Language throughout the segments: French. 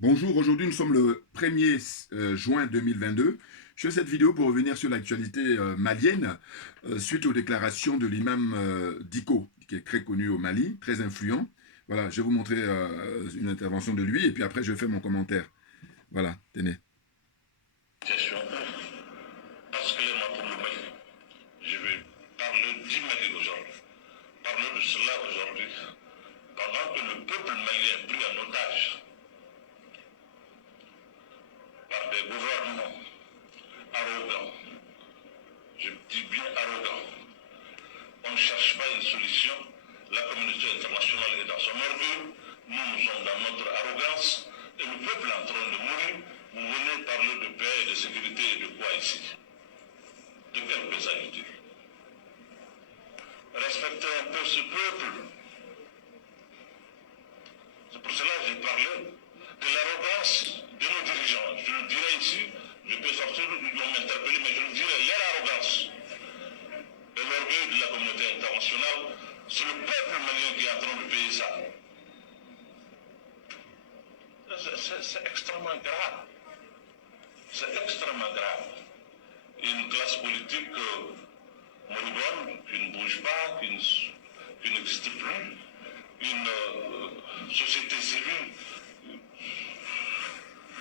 Bonjour, aujourd'hui nous sommes le 1er juin 2022. Je fais cette vidéo pour revenir sur l'actualité malienne suite aux déclarations de l'imam Diko, qui est très connu au Mali, très influent. Voilà, je vais vous montrer une intervention de lui et puis après je fais mon commentaire. Voilà, tenez. Situation particulièrement pour le Mali. Je vais parler du Mali aujourd'hui. Parler de cela aujourd'hui. Pendant que le peuple malien est pris en otage par des gouvernements arrogants, je dis bien arrogants, on ne cherche pas une solution. La communauté internationale est dans son orgueil. Nous sommes dans notre arrogance. Et le peuple est en train de mourir. Vous venez parler de paix et de sécurité et de quoi ici? De quel paix s'agit-il? Respectez un peu ce peuple. C'est pour cela que j'ai parlé de l'arrogance de nos dirigeants. Je le dirai ici, je peux sortir, ils vont m'interpeller, mais je le dirai, leur arrogance et l'orgueil de la communauté internationale, c'est le peuple malien qui est en train de payer ça. C'est extrêmement grave. C'est extrêmement grave. Une classe politique moribonde qui ne bouge pas, qui n'existe plus, une société civile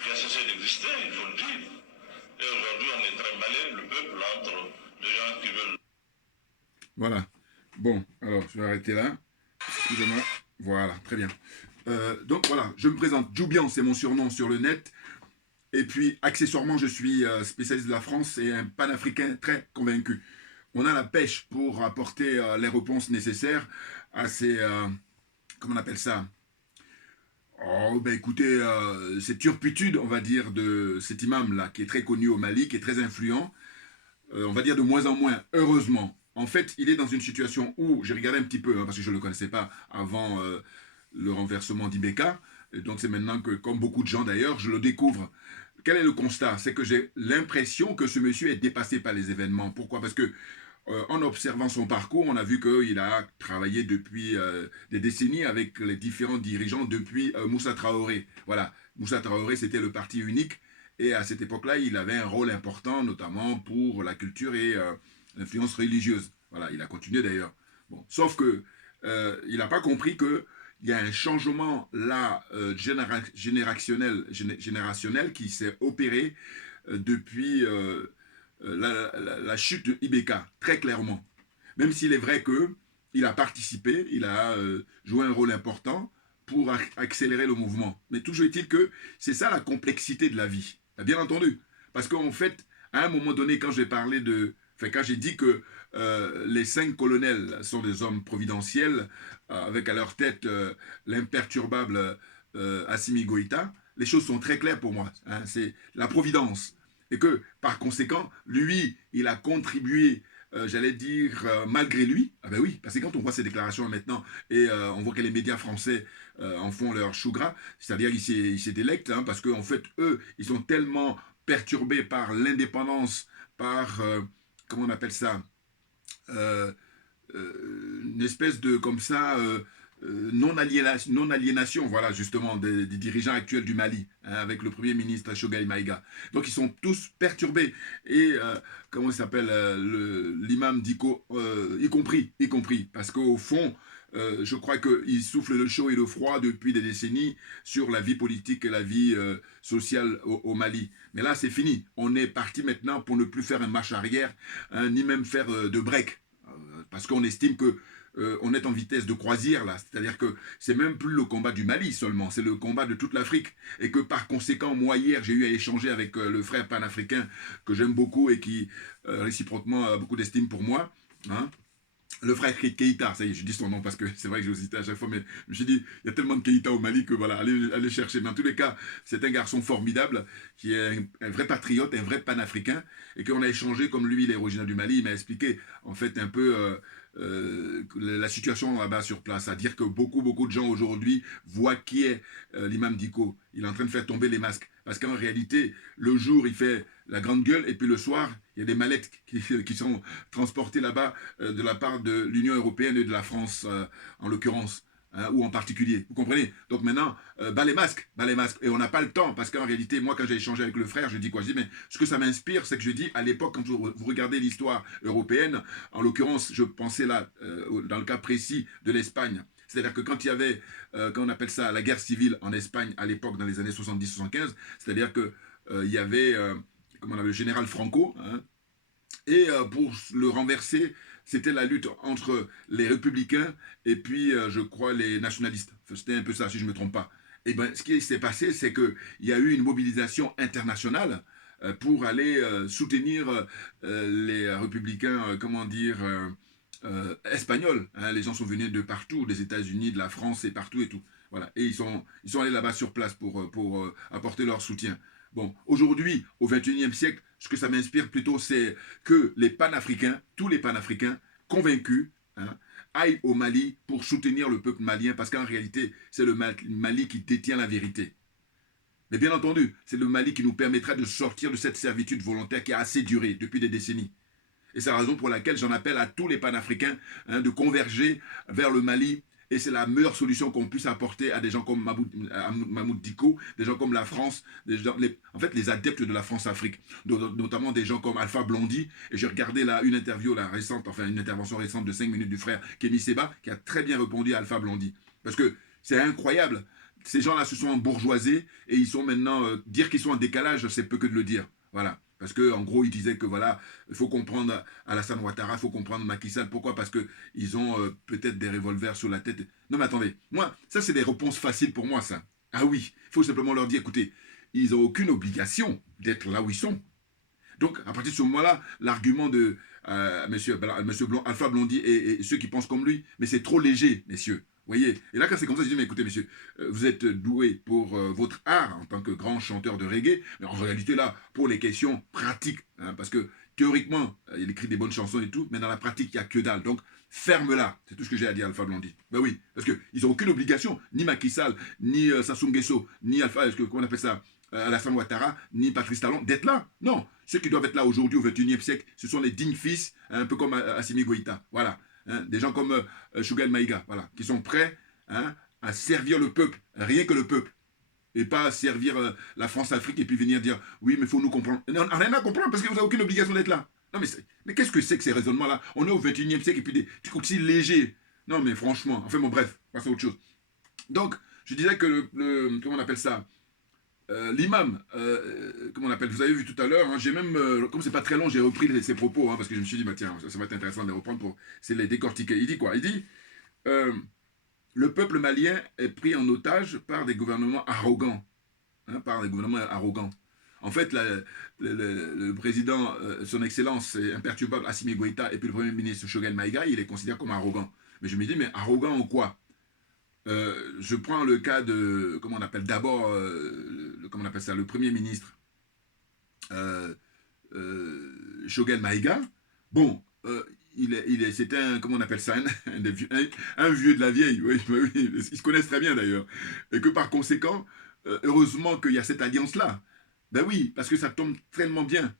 qui a cessé d'exister, il faut le dire. Et aujourd'hui, on est trimballé, le peuple, entre des gens qui veulent. Voilà. Bon, alors je vais arrêter là. Excusez-moi. Voilà, très bien. Donc voilà, je me présente. Djoubian, c'est mon surnom sur le net. Et puis, accessoirement, je suis spécialiste de la France et un panafricain très convaincu. On a la pêche pour apporter les réponses nécessaires à ces, comment on appelle ça? Oh, ben écoutez, cette turpitude, on va dire, de cet imam-là, qui est très connu au Mali, qui est très influent, on va dire de moins en moins, heureusement. En fait, il est dans une situation où, j'ai regardé un petit peu, hein, parce que je ne le connaissais pas avant le renversement d'Ibeka, donc c'est maintenant que, comme beaucoup de gens d'ailleurs, je le découvre. Quel est le constat? C'est que j'ai l'impression que ce monsieur est dépassé par les événements. Pourquoi? Parce que en observant son parcours, on a vu qu'il a travaillé depuis des décennies avec les différents dirigeants depuis Moussa Traoré. Voilà, Moussa Traoré, c'était le parti unique. Et à cette époque-là, il avait un rôle important, notamment pour la culture et l'influence religieuse. Voilà, il a continué d'ailleurs. Bon, sauf que il n'a pas compris que il y a un changement là générationnel qui s'est opéré depuis la chute de Ibeka, très clairement. Même s'il est vrai qu'il a participé, il a joué un rôle important pour accélérer le mouvement. Mais toujours est-il que c'est ça la complexité de la vie. Bien entendu. Parce qu'en fait, à un moment donné, quand j'ai parlé de. Enfin, quand j'ai dit que les 5 colonels sont des hommes providentiels, avec à leur tête l'imperturbable Assimi Goïta, les choses sont très claires pour moi. Hein, c'est la providence. Et que, par conséquent, lui, il a contribué j'allais dire, malgré lui, ah ben oui, parce que quand on voit ces déclarations maintenant et on voit que les médias français en font leur chou gras, c'est-à-dire ils s'est délectent, hein, parce qu'en fait, eux, ils sont tellement perturbés par l'indépendance, par, comment on appelle ça, euh, une espèce de, comme ça, non-aliénation, voilà, justement, des dirigeants actuels du Mali, hein, avec le Premier ministre Shogai Maïga. Donc, ils sont tous perturbés. Et, comment il s'appelle, l'imam Diko, y compris, parce qu'au fond, je crois qu'il souffle le chaud et le froid depuis des décennies sur la vie politique et la vie sociale au Mali. Mais là, c'est fini. On est parti maintenant pour ne plus faire un marche arrière, hein, ni même faire de break. Parce qu'on estime que on est en vitesse de croisière là, c'est-à-dire que c'est même plus le combat du Mali seulement, c'est le combat de toute l'Afrique et que par conséquent, moi hier j'ai eu à échanger avec le frère panafricain que j'aime beaucoup et qui réciproquement a beaucoup d'estime pour moi, hein, le frère Keïta, ça y est, je dis son nom parce que c'est vrai que je l'ai cité à chaque fois, mais je me suis dit, il y a tellement de Keïta au Mali que voilà, allez chercher. Mais en tous les cas, c'est un garçon formidable, qui est un vrai patriote, un vrai panafricain, et qu'on a échangé, comme lui, il est originaire du Mali, il m'a expliqué, en fait, un peu la situation là-bas sur place. À dire que beaucoup de gens aujourd'hui voient qui est l'imam Diko. Il est en train de faire tomber les masques. Parce qu'en réalité, le jour, il fait la grande gueule, et puis le soir, il y a des mallettes qui sont transportées là-bas de la part de l'Union européenne et de la France, en l'occurrence. hein, ou en particulier. Vous comprenez? Donc maintenant, bas les masques, bas les masques. Et on n'a pas le temps, parce qu'en réalité, moi, quand j'ai échangé avec le frère, je dis quoi? Je dis, mais ce que ça m'inspire, c'est que je dis, à l'époque, quand vous regardez l'histoire européenne, en l'occurrence, je pensais là, dans le cas précis de l'Espagne, c'est-à-dire que quand il y avait, quand on appelle ça la guerre civile en Espagne à l'époque, dans les années 70-75, c'est-à-dire que il y avait, comment on appelle, le général Franco, hein, et pour le renverser, c'était la lutte entre les républicains et puis, je crois, les nationalistes. Enfin, c'était un peu ça, si je ne me trompe pas. Et ben, ce qui s'est passé, c'est qu'il y a eu une mobilisation internationale pour aller soutenir les républicains, comment dire, espagnols. Hein. Les gens sont venus de partout, des États-Unis, de la France et partout et tout. Voilà. Et ils sont allés là-bas sur place pour apporter leur soutien. Bon, aujourd'hui, au XXIe siècle, ce que ça m'inspire plutôt, c'est que les panafricains, tous les panafricains convaincus, hein, aillent au Mali pour soutenir le peuple malien, parce qu'en réalité, c'est le Mali qui détient la vérité. Mais bien entendu, c'est le Mali qui nous permettra de sortir de cette servitude volontaire qui a assez duré depuis des décennies. Et c'est la raison pour laquelle j'en appelle à tous les panafricains, hein, de converger vers le Mali. Et c'est la meilleure solution qu'on puisse apporter à des gens comme Mahmoud Dicko, des gens comme la France, en fait les adeptes de la France-Afrique, notamment des gens comme Alpha Blondy. Et j'ai regardé là une interview là, récente, enfin une intervention récente de 5 minutes du frère Kémy Seba, qui a très bien répondu à Alpha Blondy. Parce que c'est incroyable. Ces gens-là se sont bourgeoisés et ils sont maintenant... dire qu'ils sont en décalage, c'est peu que de le dire. Voilà. Parce qu'en gros, ils disaient que voilà, il faut comprendre Alassane Ouattara, il faut comprendre Macky Sall. Pourquoi? Parce qu'ils ont peut-être des revolvers sur la tête. Non mais attendez, moi, ça c'est des réponses faciles pour moi, ça. Ah oui, il faut simplement leur dire, écoutez, ils n'ont aucune obligation d'être là où ils sont. Donc, à partir de ce moment-là, l'argument de monsieur Blanc, Alpha Blondy et ceux qui pensent comme lui, mais c'est trop léger, messieurs. Vous voyez? Et là, quand c'est comme ça, je dis, mais écoutez, messieurs, vous êtes doués pour votre art en tant que grand chanteur de reggae, mais en réalité, là, pour les questions pratiques, hein, parce que théoriquement, il écrit des bonnes chansons et tout, mais dans la pratique, il n'y a que dalle. Donc, ferme-la. C'est tout ce que j'ai à dire, Alpha Blondy. Ben oui, parce qu'ils n'ont aucune obligation, ni Macky Sall, ni Sassou Nguesso, ni Alpha, comment on appelle ça, Alassane Ouattara, ni Patrice Talon, d'être là. Non, ceux qui doivent être là aujourd'hui au XXIe siècle, ce sont les dignes fils, un peu comme Assimi Goïta. Voilà. Hein, des gens comme Choguel Maïga, voilà, qui sont prêts, hein, à servir le peuple, rien que le peuple. Et pas servir la France-Afrique et puis venir dire oui, mais il faut nous comprendre. On n'a rien à comprendre parce que vous n'avez aucune obligation d'être là. Non, mais qu'est-ce que c'est que ces raisonnements-là? On est au XXIe siècle et puis des trucs aussi légers. Non, mais franchement, enfin bon, bref, passons à autre chose. Donc, je disais que comment on appelle ça? L'imam, comment on appelle, vous avez vu tout à l'heure, hein, j'ai même, comme c'est pas très long, j'ai repris ses propos, hein, parce que je me suis dit, bah tiens, ça va être intéressant de les reprendre pour les décortiquer. Il dit quoi? Il dit, euh, le peuple malien est pris en otage par des gouvernements arrogants. Hein, par des gouvernements arrogants. En fait, le président, son excellence, imperturbable Assimi Goïta, et puis le premier ministre Choguel Maïga, il est considéré comme arrogant. Mais je me dis, mais arrogant en quoi? Je prends le cas de, comment on appelle, d'abord, comment on appelle ça, le premier ministre, Choguel Maïga. Bon, c'était un, comment on appelle ça, un vieux de la vieille, oui, oui, ils se connaissent très bien d'ailleurs. Et que par conséquent, heureusement qu'il y a cette alliance-là. Ben oui, parce que ça tombe tellement bien.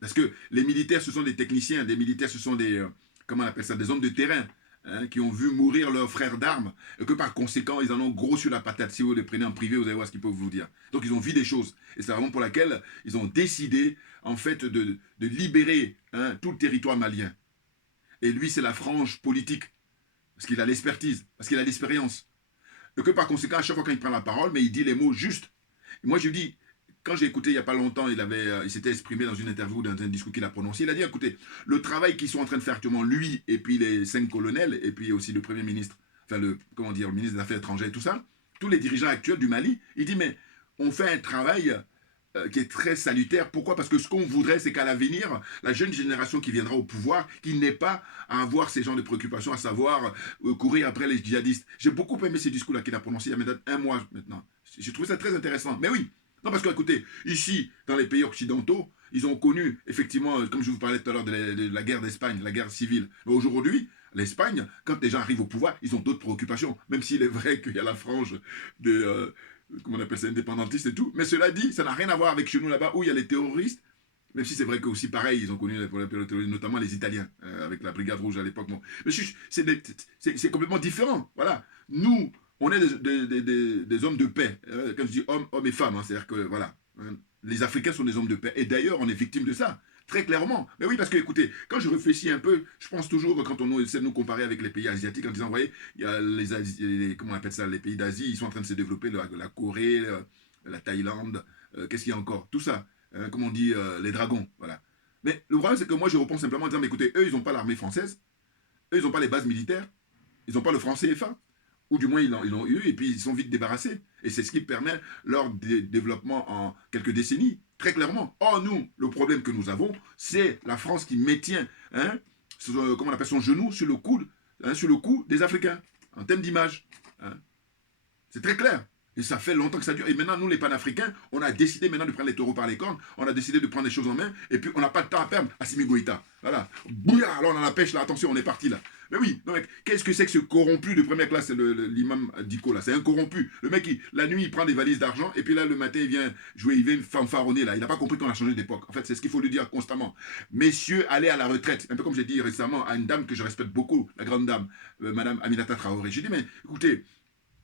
Parce que les militaires, ce sont des techniciens, des militaires, ce sont des, comment on appelle ça, des hommes de terrain, hein, qui ont vu mourir leurs frères d'armes, et que par conséquent, ils en ont gros sur la patate. Si vous les prenez en privé, vous allez voir ce qu'ils peuvent vous dire. Donc, ils ont vu des choses. Et c'est vraiment pour laquelle ils ont décidé, en fait, de libérer, hein, tout le territoire malien. Et lui, c'est la frange politique, parce qu'il a l'expertise, parce qu'il a l'expérience. Et que par conséquent, à chaque fois qu'il prend la parole, mais il dit les mots justes. Et moi, je dis, quand j'ai écouté il n'y a pas longtemps, il s'était exprimé dans une interview, dans un discours qu'il a prononcé, il a dit, écoutez, le travail qu'ils sont en train de faire actuellement, lui, et puis les 5 colonels, et puis aussi le Premier ministre, enfin, le ministre des Affaires étrangères et tout ça, tous les dirigeants actuels du Mali, il dit, mais on fait un travail qui est très salutaire. Pourquoi? Parce que ce qu'on voudrait, c'est qu'à l'avenir, la jeune génération qui viendra au pouvoir, qui n'ait pas à avoir ces genres de préoccupations, à savoir courir après les djihadistes. J'ai beaucoup aimé ces discours-là qu'il a prononcés il y a maintenant 1 mois maintenant. J'ai trouvé ça très intéressant. Mais oui, non, parce que, écoutez, ici, dans les pays occidentaux, ils ont connu, effectivement, comme je vous parlais tout à l'heure de la guerre d'Espagne, la guerre civile. Mais aujourd'hui, l'Espagne, quand les gens arrivent au pouvoir, ils ont d'autres préoccupations. Même s'il est vrai qu'il y a la frange de... comment on appelle ça, indépendantistes et tout. Mais cela dit, ça n'a rien à voir avec chez nous là-bas où il y a les terroristes. Même si c'est vrai qu'aussi pareil, ils ont connu les terroristes, notamment les Italiens, avec la Brigade Rouge à l'époque. Bon. Mais c'est complètement différent. Voilà. Nous, on est des hommes de paix. Quand je dis hommes, hommes et femmes, hein, c'est-à-dire que, voilà, hein, les Africains sont des hommes de paix. Et d'ailleurs, on est victime de ça, très clairement. Mais oui, parce que, écoutez, quand je réfléchis un peu, je pense toujours, quand on essaie de nous comparer avec les pays asiatiques, en disant, vous voyez, il y a comment on appelle ça, les pays d'Asie, ils sont en train de se développer, la Corée, la Thaïlande, qu'est-ce qu'il y a encore? Tout ça, hein, comme on dit, les dragons, voilà. Mais le problème, c'est que moi, je repense simplement en disant, mais écoutez, eux, ils n'ont pas l'armée française, eux, ils n'ont pas les bases militaires, ils n'ont pas le franc CFA, ou du moins ils l'ont eu, et puis ils sont vite débarrassés. Et c'est ce qui permet leur développement en quelques décennies, très clairement. Or, nous, le problème que nous avons, c'est la France qui maintient, hein, comment on appelle, son genou sur le coude, hein, sur le cou des Africains, en termes d'image. Hein. C'est très clair. Et ça fait longtemps que ça dure. Et maintenant, nous, les panafricains, on a décidé maintenant de prendre les taureaux par les cornes. On a décidé de prendre les choses en main. Et puis, on n'a pas de temps à perdre. Assimi Goïta. Voilà. Bouya, alors on a la pêche, là. Attention, on est parti, là. Mais oui, non, mec, qu'est-ce que c'est que ce corrompu de première classe, l'imam Diko, là? C'est un corrompu. Le mec, la nuit, il prend des valises d'argent. Et puis là, le matin, il vient jouer, il vient fanfaronner, là. Il n'a pas compris qu'on a changé d'époque. En fait, c'est ce qu'il faut lui dire constamment. Messieurs, allez à la retraite. Un peu comme j'ai dit récemment à une dame que je respecte beaucoup, la grande dame, Madame Aminata Traoré. J'ai dit, mais écoutez,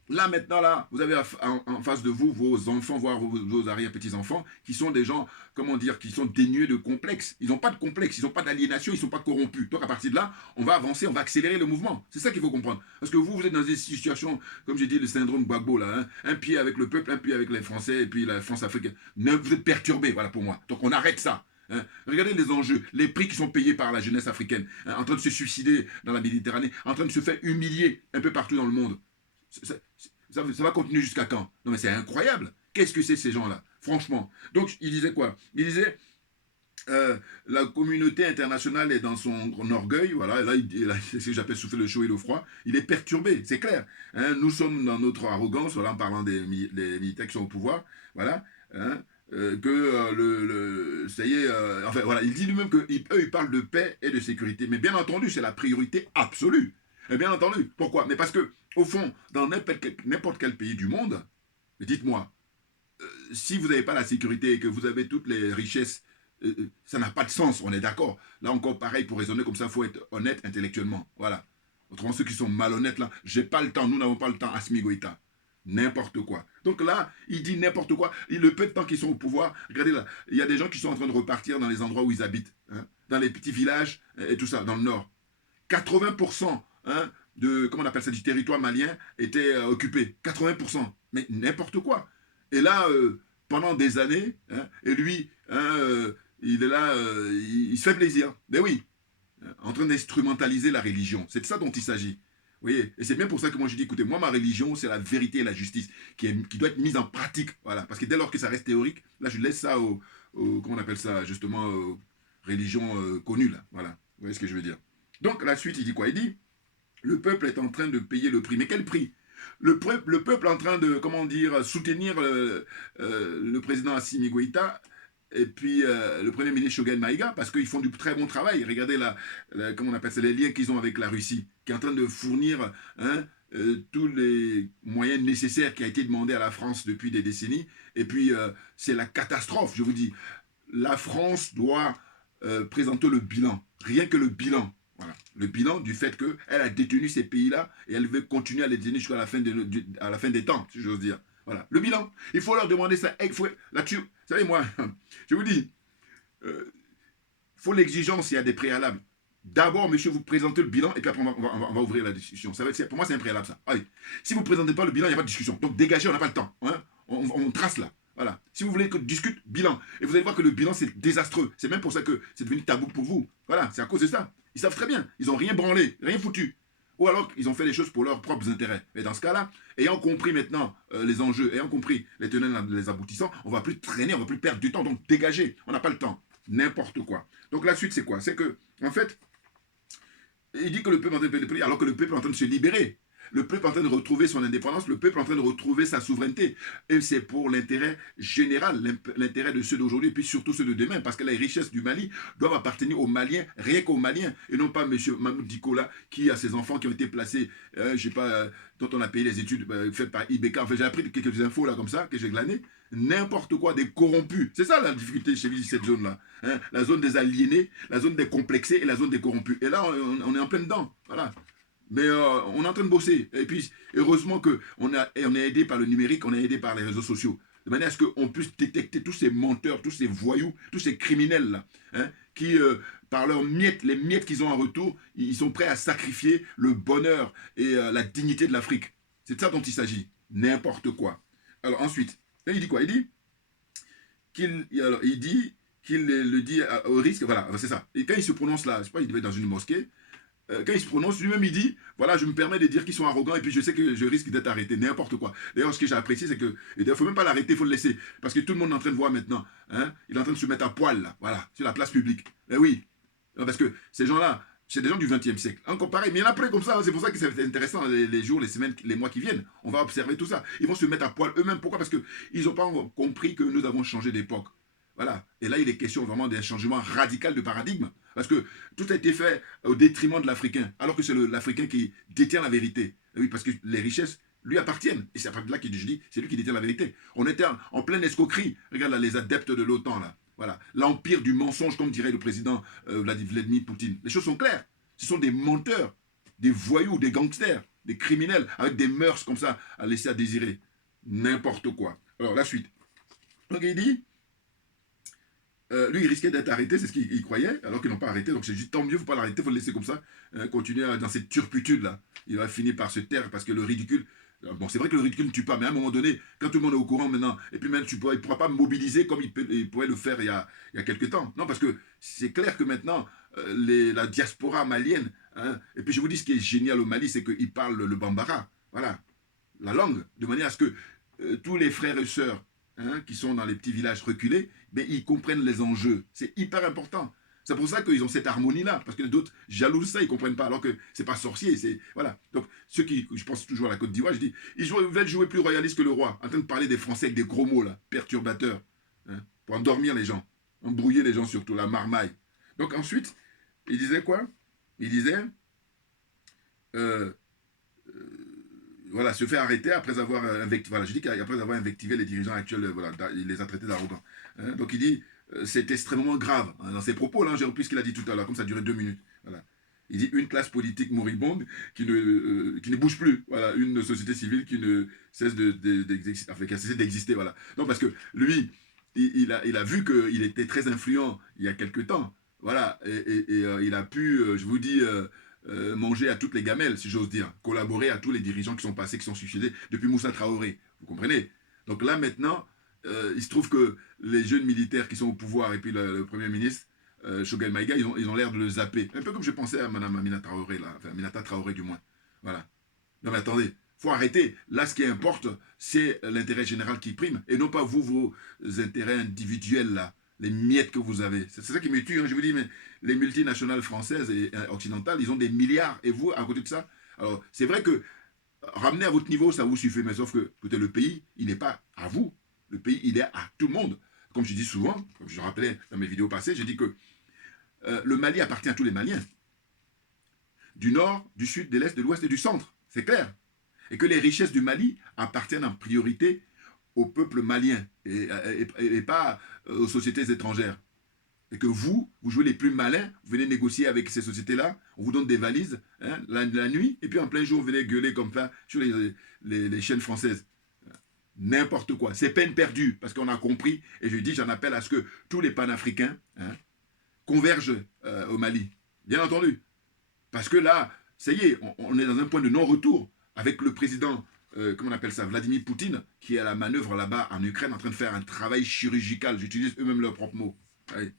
là, maintenant, là, vous avez en face de vous vos enfants, voire vos arrière-petits-enfants, qui sont des gens, comment dire, qui sont dénués de complexes. Ils n'ont pas de complexe, ils n'ont pas d'aliénation, ils ne sont pas corrompus. Donc, à partir de là, on va avancer, on va accélérer le mouvement. C'est ça qu'il faut comprendre. Parce que vous êtes dans des situations, comme j'ai dit, le syndrome Gbagbo, là, hein, un pied avec le peuple, un pied avec les Français, et puis la France africaine. Vous êtes perturbés, voilà, pour moi. Donc, on arrête ça. Hein. Regardez les enjeux, les prix qui sont payés par la jeunesse africaine, hein, en train de se suicider dans la Méditerranée, en train de se faire humilier un peu partout dans le monde. Ça va continuer jusqu'à quand? Non mais c'est incroyable. Qu'est-ce que c'est ces gens-là? Franchement. Donc il disait quoi? Il disait la communauté internationale est dans son orgueil, voilà, et là c'est ce que j'appelle souffler le chaud et le froid, il est perturbé, c'est clair. Hein, nous sommes dans notre arrogance, voilà, en parlant des militaires qui sont au pouvoir, voilà, hein, ça y est, enfin voilà, il dit lui-même qu'eux ils parlent de paix et de sécurité, mais bien entendu c'est la priorité absolue. Et bien entendu, pourquoi? Mais parce que, au fond, dans n'importe quel pays du monde, dites-moi, si vous n'avez pas la sécurité et que vous avez toutes les richesses, ça n'a pas de sens, on est d'accord. Là encore, pareil, pour raisonner comme ça, il faut être honnête intellectuellement. Voilà. Autrement, ceux qui sont malhonnêtes, là, j'ai pas le temps, nous n'avons pas le temps, Assimi Goïta. N'importe quoi. Donc là, il dit n'importe quoi. Le peu de temps qu'ils sont au pouvoir, regardez là, il y a des gens qui sont en train de repartir dans les endroits où ils habitent, hein, dans les petits villages et tout ça, dans le nord. 80%, hein, comment on appelle ça, du territoire malien était occupé. 80%. Mais n'importe quoi. Et là, pendant des années, hein, et lui, hein, il est là, il se fait plaisir. Mais oui, en train d'instrumentaliser la religion. C'est de ça dont il s'agit. Vous voyez? Et c'est bien pour ça que moi je dis, écoutez, moi ma religion, c'est la vérité et la justice qui doit être mise en pratique. Voilà. Parce que dès lors que ça reste théorique, là je laisse ça comment on appelle ça, justement, aux religions connues, là. Voilà. Vous voyez ce que je veux dire? Donc la suite, il dit quoi? Il dit, le peuple est en train de payer le prix. Mais quel prix? Le peuple est en train de, comment dire, soutenir le président Assimi Goïta et puis le premier ministre Choguel Maïga, parce qu'ils font du très bon travail. Regardez comment on appelle ça, les liens qu'ils ont avec la Russie, qui est en train de fournir, hein, tous les moyens nécessaires qui a été demandé à la France depuis des décennies. Et puis, c'est la catastrophe, je vous dis. La France doit présenter le bilan, rien que le bilan. Voilà. Le bilan du fait qu'elle a détenu ces pays-là et elle veut continuer à les détenir jusqu'à la fin des temps, si j'ose dire. Voilà. Le bilan. Il faut leur demander ça. Là-dessus, vous savez, moi, je vous dis, il faut l'exigence, il y a des préalables. D'abord, monsieur, vous présentez le bilan et puis après, on va ouvrir la discussion. Pour moi, c'est un préalable, ça. Allez. Si vous ne présentez pas le bilan, il n'y a pas de discussion. Donc, dégagez, on n'a pas le temps. Hein. On trace là. Voilà. Si vous voulez que discute, bilan. Et vous allez voir que le bilan, c'est désastreux. C'est même pour ça que c'est devenu tabou pour vous. Voilà, c'est à cause de ça. Ils savent très bien. Ils n'ont rien branlé, rien foutu. Ou alors, ils ont fait les choses pour leurs propres intérêts. Et dans ce cas-là, ayant compris maintenant les enjeux, ayant compris les tenants, les aboutissants, on ne va plus traîner, on ne va plus perdre du temps. Donc, dégagez. On n'a pas le temps. N'importe quoi. Donc, la suite, c'est quoi? C'est que, en fait, il dit que le peuple est en train de payer le prix, alors que le peuple est en train de se libérer. Le peuple est en train de retrouver son indépendance, le peuple est en train de retrouver sa souveraineté. Et c'est pour l'intérêt général, l'intérêt de ceux d'aujourd'hui, et puis surtout ceux de demain, parce que les richesses du Mali doivent appartenir aux Maliens, rien qu'aux Maliens, et non pas M. Mahmoud Diko là, qui a ses enfants qui ont été placés, je sais pas, dont on a payé les études faites par IBK. Enfin, j'ai appris quelques infos là comme ça, que j'ai glanées. N'importe quoi, des corrompus. C'est ça la difficulté chez cette zone-là. Hein? La zone des aliénés, la zone des complexés et la zone des corrompus. Et là, on est en plein dedans. Voilà. Mais on est en train de bosser. Et puis, heureusement qu'on on est aidé par le numérique, on est aidé par les réseaux sociaux. De manière à ce qu'on puisse détecter tous ces menteurs, tous ces voyous, tous ces criminels-là, hein, qui, par leurs miettes, les miettes qu'ils ont en retour, ils sont prêts à sacrifier le bonheur et la dignité de l'Afrique. C'est de ça dont il s'agit. N'importe quoi. Alors ensuite, là, il dit quoi? Il dit qu'il le dit au risque, voilà, c'est ça. Et quand il se prononce là, je sais pas, il devait être dans une mosquée, quand il se prononce, lui-même il dit, voilà, je me permets de dire qu'ils sont arrogants et puis je sais que je risque d'être arrêté, n'importe quoi. D'ailleurs, ce que j'ai apprécié, c'est que, et d'ailleurs, il ne faut même pas l'arrêter, il faut le laisser. Parce que tout le monde est en train de voir maintenant, hein, il est en train de se mettre à poil, là, voilà, sur la place publique. Eh oui, parce que ces gens-là, c'est des gens du XXe siècle. Encore pareil, mais il y en a plein comme ça, hein, c'est pour ça que c'est intéressant les jours, les semaines, les mois qui viennent. On va observer tout ça. Ils vont se mettre à poil eux-mêmes. Pourquoi? Parce qu'ils n'ont pas compris que nous avons changé d'époque. Voilà. Et là, il est question vraiment d'un changement radical de paradigme. Parce que tout a été fait au détriment de l'Africain, alors que c'est l'Africain qui détient la vérité. Et oui, parce que les richesses lui appartiennent. Et c'est à partir de là que je dis, c'est lui qui détient la vérité. On était en pleine escroquerie. Regarde là, les adeptes de l'OTAN, là. Voilà. L'empire du mensonge, comme dirait le président Vladimir Poutine. Les choses sont claires. Ce sont des menteurs, des voyous, des gangsters, des criminels, avec des mœurs comme ça à laisser à désirer. N'importe quoi. Alors, la suite. Donc, il dit... lui, il risquait d'être arrêté, c'est ce qu'il croyait, alors qu'ils n'ont pas arrêté. Donc, j'ai dit, tant mieux, il ne faut pas l'arrêter, il faut le laisser comme ça, continuer dans cette turpitude-là. Il va finir par se taire parce que le ridicule. Bon, c'est vrai que le ridicule ne tue pas, mais à un moment donné, quand tout le monde est au courant maintenant, et puis même il ne pourra pas mobiliser comme il pourrait le faire il y a quelques temps. Non, parce que c'est clair que maintenant, la diaspora malienne, hein, et puis je vous dis ce qui est génial au Mali, c'est qu'ils parlent le bambara, voilà, la langue, de manière à ce que tous les frères et sœurs, hein, qui sont dans les petits villages reculés, mais ils comprennent les enjeux. C'est hyper important. C'est pour ça qu'ils ont cette harmonie-là, parce que d'autres jalousent ça, ils ne comprennent pas, alors que c'est pas sorcier, c'est... Voilà. Donc, ceux qui, je pense toujours à la Côte d'Ivoire, je dis, ils veulent jouer plus royaliste que le roi, en train de parler des Français avec des gros mots, là, perturbateurs, hein, pour endormir les gens, embrouiller les gens surtout, la marmaille. Donc ensuite, il disait quoi? Il disait, euh, voilà, se fait arrêter après avoir voilà, je dis qu'après avoir invectivé les dirigeants actuels, voilà, il les a traités d'arrogants. Hein, donc il dit, c'est extrêmement grave. Hein, dans ses propos, là, j'ai repris ce qu'il a dit tout à l'heure, comme ça a duré 2 minutes. Voilà. Il dit une classe politique moribonde qui ne bouge plus. Voilà, une société civile qui ne cesse d'exister, enfin, qui a cessé d'exister. Voilà. Donc parce que lui, il a vu qu'il était très influent il y a quelque temps. Voilà, et il a pu, je vous dis, manger à toutes les gamelles, si j'ose dire, collaborer à tous les dirigeants qui sont passés, qui sont suicidés, depuis Moussa Traoré. Vous comprenez? Donc là, maintenant, il se trouve que les jeunes militaires qui sont au pouvoir, et puis le Premier ministre, Choguel Maïga, ils ont l'air de le zapper. Un peu comme je pensais à Mme Aminata Traoré, là, enfin, Aminata Traoré du moins. Voilà. Non mais attendez, faut arrêter. Là, ce qui importe, c'est l'intérêt général qui prime, et non pas vous, vos intérêts individuels, là, les miettes que vous avez. C'est ça qui me tue, hein. Je vous dis, mais les multinationales françaises et occidentales, ils ont des milliards, et vous, à côté de ça, alors, c'est vrai que ramener à votre niveau, ça vous suffit, mais sauf que, écoutez, le pays, il n'est pas à vous. Le pays, il est à tout le monde. Comme je dis souvent, comme je rappelais dans mes vidéos passées, j'ai dit que le Mali appartient à tous les Maliens. Du nord, du sud, de l'est, de l'ouest et du centre. C'est clair. Et que les richesses du Mali appartiennent en priorité au peuple malien et pas aux sociétés étrangères. Et que vous jouez les plus malins, vous venez négocier avec ces sociétés-là, on vous donne des valises, hein, la nuit, et puis en plein jour, vous venez gueuler comme ça sur les chaînes françaises. N'importe quoi. C'est peine perdue, parce qu'on a compris, et je dis, j'en appelle à ce que tous les panafricains, hein, convergent au Mali. Bien entendu. Parce que là, ça y est, on est dans un point de non-retour avec le président, comment on appelle ça, Vladimir Poutine, qui est à la manœuvre là-bas en Ukraine, en train de faire un travail chirurgical. J'utilise eux-mêmes leurs propres mots. Ouais.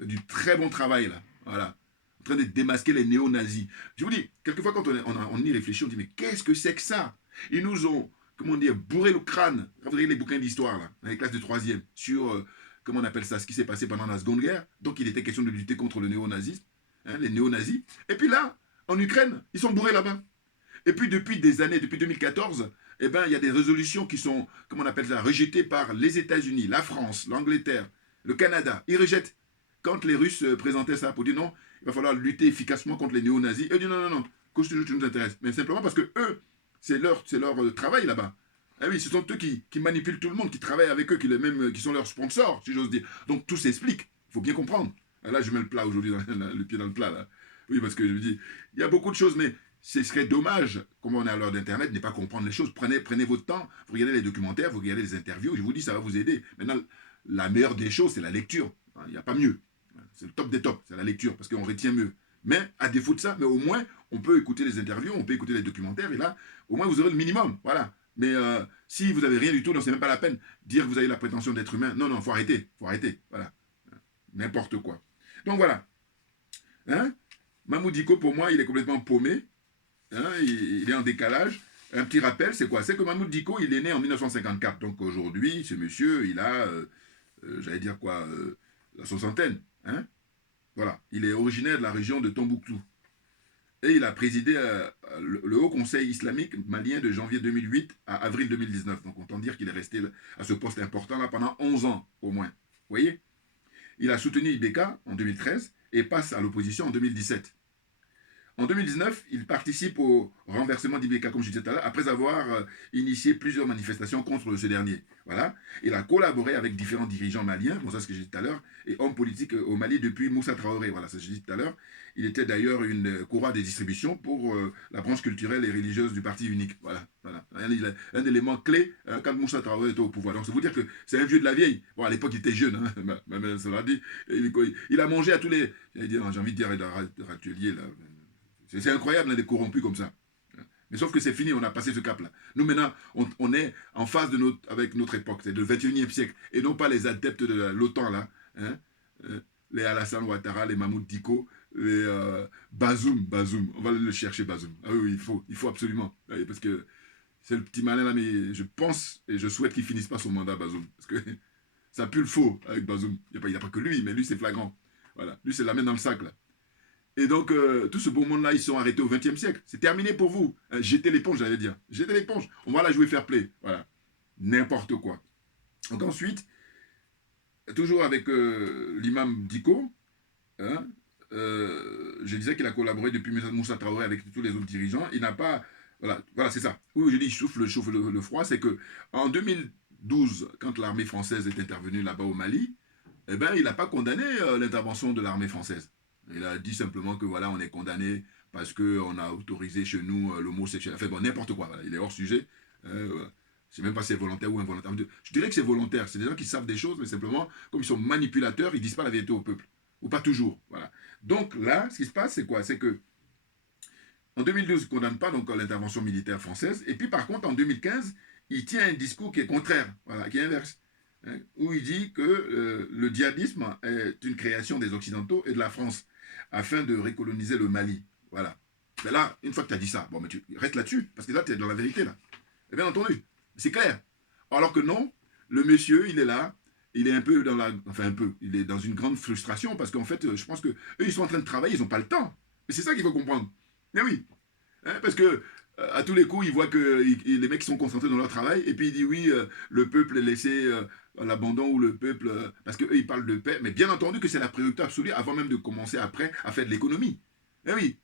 Du très bon travail, là. Voilà. En train de démasquer les néo-nazis. Je vous dis, quelquefois, quand on y réfléchit, on dit, mais qu'est-ce que c'est que ça? Ils nous ont, comment dire, bourré le crâne. Vous voyez les bouquins d'histoire, là, dans les classes de 3e, sur, comment on appelle ça, ce qui s'est passé pendant la Seconde Guerre. Donc, il était question de lutter contre le néo-nazisme, hein, les néo-nazis. Et puis là, en Ukraine, ils sont bourrés là-bas. Et puis, depuis des années, depuis 2014, eh ben, il y a des résolutions qui sont, comment on appelle ça, rejetées par les États-Unis, la France, l'Angleterre, le Canada. Ils rejettent. Quand les Russes présentaient ça pour dire non, il va falloir lutter efficacement contre les néo-nazis, eux disent non, non, non, cause toujours tu nous intéresses. Mais simplement parce que eux, c'est leur travail là-bas. Ah oui, ce sont eux qui manipulent tout le monde, qui travaillent avec eux, qui sont leurs sponsors, si j'ose dire. Donc tout s'explique, il faut bien comprendre. Ah, là, je mets le plat aujourd'hui, le pied dans le plat, là. Oui, parce que je me dis, il y a beaucoup de choses, mais ce serait dommage, comme on est à l'heure d'Internet, de ne pas comprendre les choses. Prenez votre temps, vous regardez les documentaires, vous regardez les interviews, je vous dis, ça va vous aider. Maintenant, la meilleure des choses, c'est la lecture. Il n'y a pas mieux. C'est le top des tops, c'est la lecture, parce qu'on retient mieux. Mais à défaut de ça, mais au moins, on peut écouter les interviews, on peut écouter les documentaires, et là, au moins, vous aurez le minimum. Voilà. Mais si vous n'avez rien du tout, non, c'est même pas la peine. Dire que vous avez la prétention d'être humain, non, non, faut arrêter. Faut arrêter. Voilà. N'importe quoi. Donc voilà. Hein? Mahmoud Dicko, pour moi, il est complètement paumé. Hein? Il est en décalage. Un petit rappel, c'est quoi? C'est que Mahmoud Dicko, il est né en 1954. Donc aujourd'hui, ce monsieur, il a, j'allais dire quoi, la soixantaine. Hein? Voilà. Il est originaire de la région de Tombouctou. Et il a présidé le Haut Conseil islamique malien de janvier 2008 à avril 2019. Donc autant dire qu'il est resté à ce poste important là pendant 11 ans au moins. Vous voyez? Il a soutenu Ibeka en 2013 et passe à l'opposition en 2017. En 2019, il participe au renversement d'Ibeka, comme je disais tout à l'heure, après avoir initié plusieurs manifestations contre ce dernier. Voilà. Il a collaboré avec différents dirigeants maliens, bon, ça c'est ce que j'ai dit tout à l'heure, et hommes politiques au Mali depuis Moussa Traoré. Voilà, ça j'ai dit tout à l'heure. Il était d'ailleurs une courroie des distributions pour la branche culturelle et religieuse du parti unique. Voilà, voilà. Un élément clé quand Moussa Traoré était au pouvoir. Donc c'est vous dire que c'est un vieux de la vieille. Bon, à l'époque il était jeune, hein, mais cela dit, il a mangé à tous les, j'ai envie de dire, râteliers là. C'est incroyable, les corrompus comme ça. Mais sauf que c'est fini, on a passé ce cap-là. Nous, maintenant, on est en phase avec notre époque, c'est le 21e siècle, et non pas les adeptes de l'OTAN, là. Hein, les Alassane Ouattara, les Mahmoud Dicko, les Bazoum, on va le chercher, Bazoum. Ah oui, il faut absolument. Parce que c'est le petit malin là, mais je pense et je souhaite qu'il finisse pas son mandat, Bazoum. Parce que ça pue le faux avec Bazoum. Il n'y a pas que lui, mais lui, c'est flagrant. Voilà, lui, c'est la main dans le sac, là. Et donc, tout ce beau monde-là, ils sont arrêtés au XXe siècle. C'est terminé pour vous. Jetez l'éponge, j'allais dire. Jetez l'éponge. On va la jouer fair play. Voilà. N'importe quoi. Donc ensuite, toujours avec l'imam Dicko, hein, je disais qu'il a collaboré depuis Moussa Traoré avec tous les autres dirigeants. Il n'a pas... Voilà, c'est ça. Oui, je dis chauffe le froid, c'est que en 2012, quand l'armée française est intervenue là-bas au Mali, eh ben, il n'a pas condamné l'intervention de l'armée française. Il a dit simplement que voilà, on est condamné parce qu'on a autorisé chez nous l'homosexuel. Enfin bon, n'importe quoi, voilà. Il est hors sujet. Voilà. Je ne sais même pas si c'est volontaire ou involontaire. Je dirais que c'est volontaire. C'est des gens qui savent des choses, mais simplement, comme ils sont manipulateurs, ils ne disent pas la vérité au peuple. Ou pas toujours. Voilà. Donc là, ce qui se passe, c'est quoi? C'est que en 2012, il ne condamne pas l'intervention militaire française. Et puis par contre, en 2015, il tient un discours qui est contraire, voilà, qui est inverse. Hein, où il dit que le djihadisme est une création des Occidentaux et de la France afin de recoloniser le Mali. Voilà. Mais là, une fois que tu as dit ça, bon, mais tu restes là-dessus, parce que là, tu es dans la vérité, là. Et bien entendu, c'est clair. Alors que non, le monsieur, il est là, il est un peu dans la... Enfin, un peu, il est dans une grande frustration, parce qu'en fait, je pense que eux, ils sont en train de travailler, ils n'ont pas le temps. Et c'est ça qu'il faut comprendre. Mais oui. Hein, parce que, à tous les coups, ils voient que les mecs sont concentrés dans leur travail, et puis il dit oui, le peuple est laissé... à l'abandon ou le peuple, parce qu'eux ils parlent de paix, mais bien entendu que c'est la priorité absolue avant même de commencer après à faire de l'économie. Eh oui,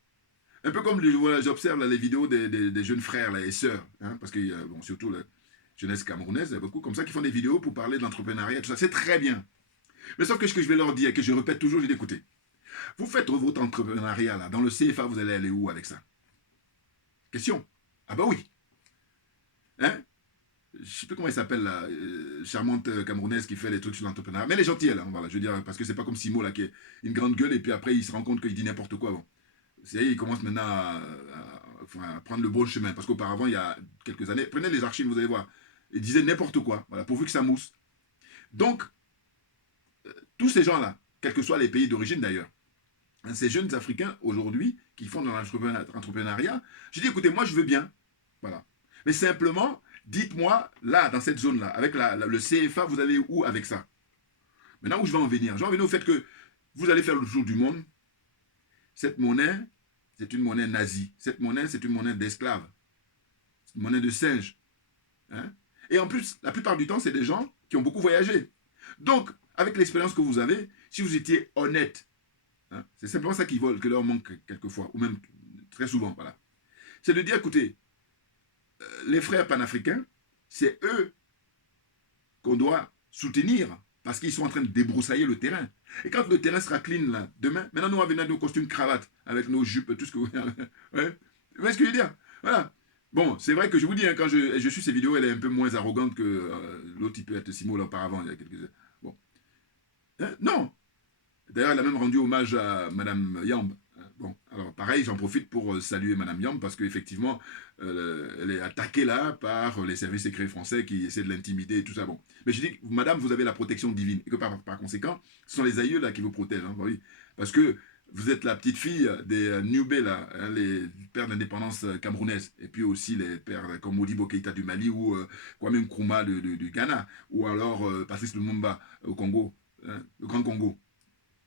un peu comme voilà, j'observe les vidéos des jeunes frères là, et sœurs, hein, parce que bon, surtout la jeunesse camerounaise, il y a beaucoup comme ça qui font des vidéos pour parler de l'entrepreneuriat, tout ça, c'est très bien. Mais sauf que ce que je vais leur dire, et que je répète toujours, j'ai d'écouter. Vous faites votre entrepreneuriat là, dans le CFA, vous allez aller où avec ça? Question. Ah bah oui. Hein? Je ne sais plus comment elle s'appelle, la charmante camerounaise qui fait les trucs sur l'entrepreneuriat. Mais elle est gentille, elle, hein, voilà, je veux dire, parce que c'est pas comme Simo, là, qui est une grande gueule, et puis après, il se rend compte qu'il dit n'importe quoi. Bon. Il commence maintenant à prendre le bon chemin, parce qu'auparavant, il y a quelques années, prenez les archives, vous allez voir, il disait n'importe quoi, voilà, pourvu que ça mousse. Donc, tous ces gens-là, quels que soient les pays d'origine d'ailleurs, hein, ces jeunes Africains, aujourd'hui, qui font dans l'entrepreneuriat, je dis, écoutez, moi, je veux bien, voilà. Mais simplement... Dites-moi, là, dans cette zone-là, avec le CFA, vous allez où avec ça? Maintenant, où je vais en venir? Je vais en venir au fait que vous allez faire le tour du monde. Cette monnaie, c'est une monnaie nazie. Cette monnaie, c'est une monnaie d'esclaves. C'est une monnaie de singe. Hein? Et en plus, la plupart du temps, c'est des gens qui ont beaucoup voyagé. Donc, avec l'expérience que vous avez, si vous étiez honnête, hein, c'est simplement ça qui leur manque quelquefois, ou même très souvent, voilà. C'est de dire, écoutez, les frères panafricains, c'est eux qu'on doit soutenir parce qu'ils sont en train de débroussailler le terrain. Et quand le terrain sera clean là, demain, maintenant nous on va venir nos costumes cravates avec nos jupes, tout ce que vous... ouais. Vous voyez ce que je veux dire? Voilà. Bon, c'est vrai que je vous dis, hein, quand je suis ces vidéos, elle est un peu moins arrogante que l'autre, il peut être Simo là auparavant, il y a quelques heures. Bon. Hein? Non. D'ailleurs, elle a même rendu hommage à Madame Yamb. Bon, alors pareil, j'en profite pour saluer Madame Yamb parce qu'effectivement, elle est attaquée là par les services secrets français qui essaient de l'intimider et tout ça. Bon, mais je dis, Madame, vous avez la protection divine et que par conséquent, ce sont les aïeux là qui vous protègent, hein, oui, parce que vous êtes la petite fille des Nubé là, hein, les pères d'indépendance camerounaise, et puis aussi les pères comme Modibo Keïta du Mali ou Kwame Nkrumah du Ghana, ou alors Patrice Lumumba au Congo, hein, le Grand Congo.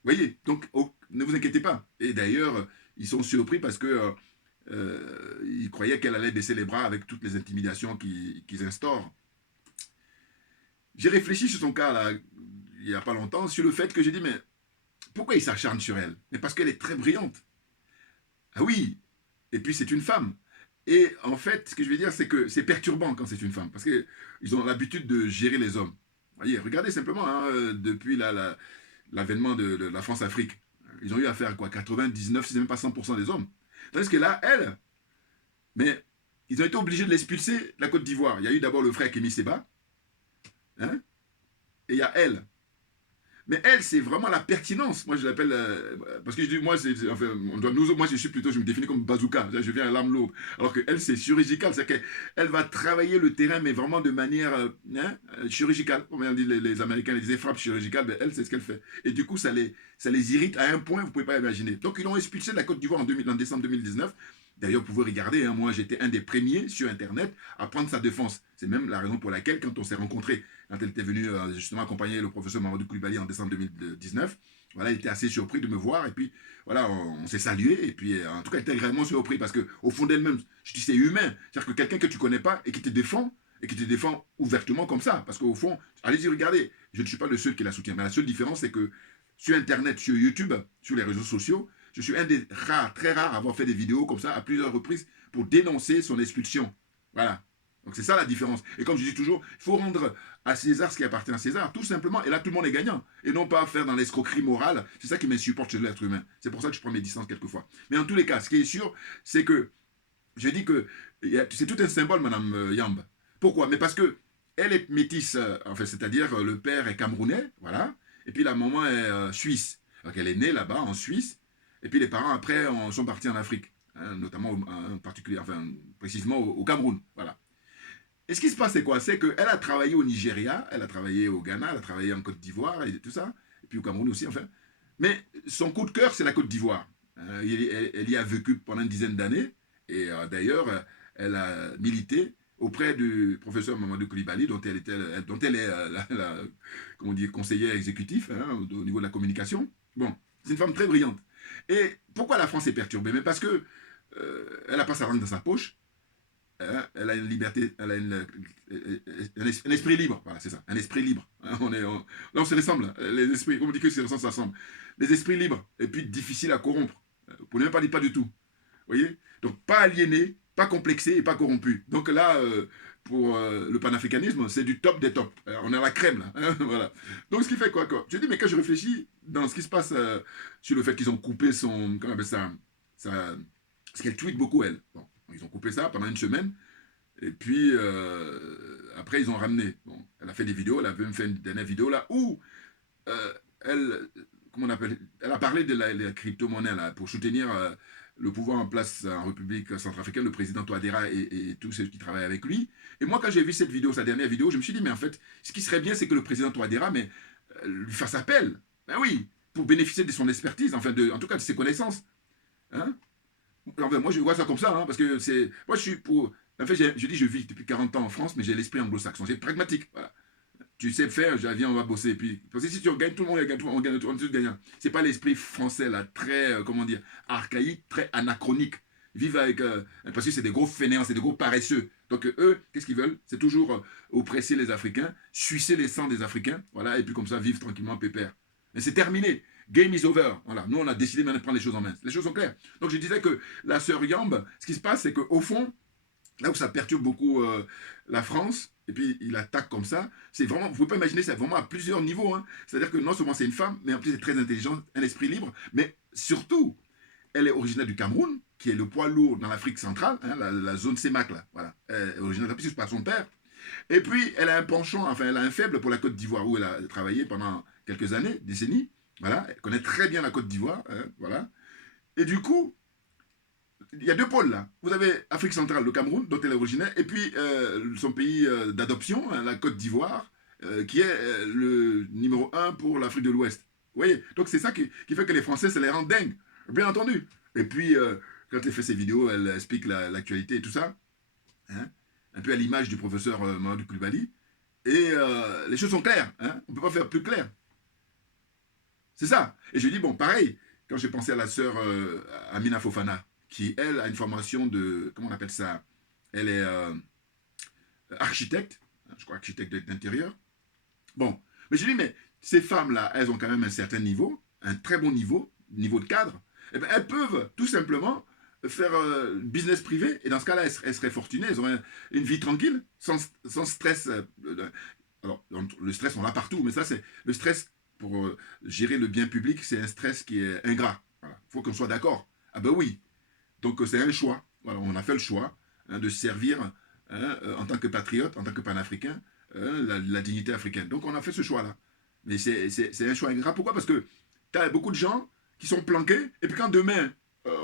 Vous voyez, donc ne vous inquiétez pas. Et d'ailleurs, ils sont surpris parce que ils croyaient qu'elle allait baisser les bras avec toutes les intimidations qu'ils instaurent. J'ai réfléchi sur son cas, là, il n'y a pas longtemps, sur le fait que j'ai dit, mais pourquoi il s'acharne sur elle? Mais parce qu'elle est très brillante. Ah oui, et puis c'est une femme. Et en fait, ce que je veux dire, c'est que c'est perturbant quand c'est une femme, parce qu'ils ont l'habitude de gérer les hommes. Vous voyez, regardez simplement, hein, depuis l'avènement de la France-Afrique, ils ont eu affaire à quoi? 99, si c'est même pas 100% des hommes. Tandis que là, elle, mais ils ont été obligés de l'expulser de la Côte d'Ivoire. Il y a eu d'abord le frère Kémy Séba, hein, et il y a elle. Mais elle, c'est vraiment la pertinence. Moi, je l'appelle. Parce que je dis, moi, enfin, moi, je suis plutôt, je me définis comme bazooka. Je viens à l'âme lourde. Alors qu'elle, c'est chirurgical. C'est qu'elle va travailler le terrain, mais vraiment de manière chirurgicale. Comme on dit les Américains, les disaient frappes chirurgicales. Ben, elle, c'est ce qu'elle fait. Et du coup, ça les irrite à un point, vous ne pouvez pas imaginer. Donc, ils l'ont expulsé de la Côte d'Ivoire en décembre 2019. D'ailleurs, vous pouvez regarder, hein, moi j'étais un des premiers sur Internet à prendre sa défense. C'est même la raison pour laquelle, quand on s'est rencontrés, quand elle était venue justement accompagner le professeur Mamadou Koulibaly en décembre 2019, voilà, il était assez surpris de me voir, et puis voilà, on s'est salué, et puis en tout cas, il était vraiment surpris, parce qu'au fond d'elle-même, je dis c'est humain, c'est-à-dire que quelqu'un que tu connais pas, et qui te défend ouvertement comme ça, parce qu'au fond, allez-y, regardez, je ne suis pas le seul qui la soutient, mais la seule différence, c'est que sur Internet, sur YouTube, sur les réseaux sociaux, je suis un des rares, très rares, à avoir fait des vidéos comme ça à plusieurs reprises pour dénoncer son expulsion. Voilà. Donc c'est ça la différence. Et comme je dis toujours, il faut rendre à César ce qui appartient à César, tout simplement. Et là, tout le monde est gagnant. Et non pas faire dans l'escroquerie morale. C'est ça qui m'insupporte chez l'être humain. C'est pour ça que je prends mes distances quelquefois. Mais en tous les cas, ce qui est sûr, c'est que je dis que c'est tout un symbole, Madame Yamb. Pourquoi? Mais parce que elle est métisse, enfin, c'est-à-dire le père est camerounais, voilà, et puis la maman est suisse. Donc elle est née là-bas, en Suisse, et puis les parents, après, sont partis en Afrique, hein, notamment en particulier, enfin, précisément au Cameroun, voilà. Et ce qui se passe, c'est quoi? C'est qu'elle a travaillé au Nigeria, elle a travaillé au Ghana, elle a travaillé en Côte d'Ivoire, et tout ça, et puis au Cameroun aussi, enfin. Mais son coup de cœur, c'est la Côte d'Ivoire. Elle y a vécu pendant une dizaine d'années, et d'ailleurs, elle a milité auprès du professeur Mamadou Koulibaly, dont elle est comment dire, conseillère exécutif, hein, au niveau de la communication. Bon, c'est une femme très brillante. Et pourquoi la France est perturbée? Mais parce que elle n'a pas sa langue dans sa poche, hein, elle a une liberté, elle a un esprit libre, voilà, c'est ça, un esprit libre. Hein, là, on se ressemble, les esprits, on dit que se ressemble, ça ressemble. Les esprits libres, et puis difficiles à corrompre, pour ne même pas dire pas du tout. Vous voyez? Donc, pas aliéné, pas complexé et pas corrompu. Donc là, pour le panafricanisme, c'est du top des tops. On est à la crème, là. Hein, voilà. Donc, ce qui fait quoi? Je dis, mais quand je réfléchis dans ce qui se passe sur le fait qu'ils ont coupé son. Comment on appelle ça? Parce qu'elle tweet beaucoup, elle. Bon, ils ont coupé ça pendant une semaine. Et puis, après, ils ont ramené. Bon, elle a fait des vidéos. Elle a même fait une dernière vidéo là où elle. Comment on appelle? Elle a parlé de la crypto-monnaie là pour soutenir. Le pouvoir en place en République centrafricaine, le président Touadéra et tous ceux qui travaillent avec lui. Et moi, quand j'ai vu cette vidéo, sa dernière vidéo, je me suis dit, mais en fait, ce qui serait bien, c'est que le président Touadéra lui fasse appel. Ben oui, pour bénéficier de son expertise, enfin, en tout cas de ses connaissances. Hein? Enfin, moi, je vois ça comme ça, hein, parce que c'est. Moi, je suis pour. En fait, je dis, je vis depuis 40 ans en France, mais j'ai l'esprit anglo-saxon. J'ai pragmatique. Voilà. Tu sais faire, viens, on va bosser. Puis, parce que si tu gagnes, tout le monde gagne, on gagne, on est tous gagnants. C'est pas l'esprit français, là, très, comment dire, archaïque, très anachronique. Vivent avec. Parce que c'est des gros fainéants, c'est des gros paresseux. Donc, eux, qu'est-ce qu'ils veulent? C'est toujours oppresser les Africains, sucer les sangs des Africains, voilà, et puis comme ça, vivre tranquillement, pépère. Mais c'est terminé. Game is over. Voilà. Nous, on a décidé maintenant de prendre les choses en main. Les choses sont claires. Donc, je disais que la sœur Yamb, ce qui se passe, c'est qu'au fond, là où ça perturbe beaucoup la France, et puis il attaque comme ça, c'est vraiment, vous ne pouvez pas imaginer, c'est vraiment à plusieurs niveaux. Hein. C'est-à-dire que non seulement c'est une femme, mais en plus elle est très intelligente, un esprit libre, mais surtout, elle est originaire du Cameroun, qui est le poids lourd dans l'Afrique centrale, hein, la zone CEMAC, là, voilà. Elle est originaire de par son père. Et puis, elle a un penchant, enfin, elle a un faible pour la Côte d'Ivoire, où elle a travaillé pendant quelques années, décennies. Voilà, elle connaît très bien la Côte d'Ivoire, hein, voilà. Et du coup, il y a deux pôles là. Vous avez Afrique centrale, le Cameroun, dont elle est originaire, et puis son pays d'adoption, hein, la Côte d'Ivoire, qui est le numéro un pour l'Afrique de l'Ouest. Vous voyez? Donc c'est ça qui fait que les Français, ça les rend dingues, bien entendu. Et puis, quand elle fait ses vidéos, elle explique l'actualité et tout ça, hein, un peu à l'image du professeur Mamadou Koulibaly. Et les choses sont claires, hein, on ne peut pas faire plus clair. C'est ça. Et je dis, bon, pareil, quand j'ai pensé à la sœur Amina Fofana, qui, elle, a une formation de, comment on appelle ça? Elle est architecte, je crois architecte d'intérieur. Bon, mais je dis, mais ces femmes-là, elles ont quand même un certain niveau, un très bon niveau, niveau de cadre. Eh bien, elles peuvent tout simplement faire business privé, et dans ce cas-là, elles seraient fortunées, elles auraient une vie tranquille, sans stress. Alors, le stress, on l'a partout, mais ça, c'est le stress pour gérer le bien public, c'est un stress qui est ingrat. Il faut qu'on soit d'accord. Ah ben oui. Donc, c'est un choix. Voilà, on a fait le choix, hein, de servir, hein, en tant que patriote, en tant que panafricain, la dignité africaine. Donc, on a fait ce choix-là. Mais c'est un choix ingrat. Pourquoi? Parce que tu as beaucoup de gens qui sont planqués, et puis quand demain,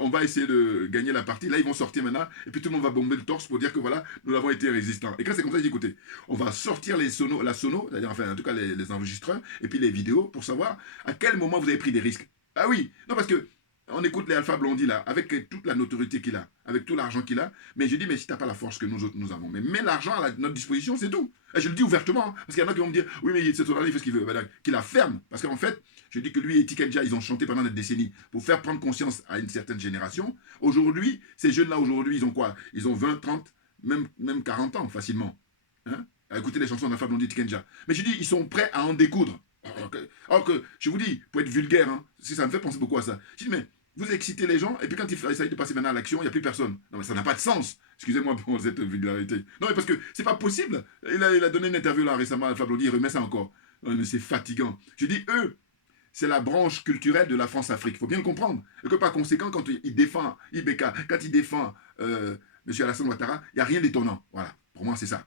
on va essayer de gagner la partie, là, ils vont sortir maintenant, et puis tout le monde va bomber le torse pour dire que voilà, nous avons été résistants. Et quand c'est comme ça, je dis, écoutez, on va sortir la sono, c'est-à-dire, enfin, en tout cas, les enregistreurs, et puis les vidéos, pour savoir à quel moment vous avez pris des risques. Ah oui, non, parce que on écoute les Alpha Blondy là, avec toute la notoriété qu'il a, avec tout l'argent qu'il a, mais je dis, mais si t'as pas la force que nous autres nous avons, mais mets l'argent à notre disposition, c'est tout. Et je le dis ouvertement, hein, parce qu'il y en a qui vont me dire, oui, mais c'est ton argent, il fait ce qu'il veut. Ben, qu'il la ferme, parce qu'en fait, je dis que lui et Tikenja, ils ont chanté pendant des décennies pour faire prendre conscience à une certaine génération. Aujourd'hui, ces jeunes-là, aujourd'hui, ils ont quoi? Ils ont 20, 30, même 40 ans facilement. Hein, à écouter les chansons d'Alpha Blondy, Tikenja. Mais je dis, ils sont prêts à en découdre. Alors que, je vous dis, pour être vulgaire, hein, ça me fait penser beaucoup à ça. Je dis, mais vous excitez les gens, et puis quand il s'agit de passer maintenant à l'action, il n'y a plus personne. Non, mais ça n'a pas de sens. Excusez-moi pour cette vulgarité. Non, mais parce que c'est pas possible. Il a donné une interview là récemment à Fablodi, il remet ça encore. Non, mais c'est fatigant. Je dis, eux, c'est la branche culturelle de la France-Afrique. Il faut bien le comprendre. Et que par conséquent, quand il défend Ibeka, quand il défend M. Alassane Ouattara, il n'y a rien d'étonnant. Voilà. Pour moi, c'est ça.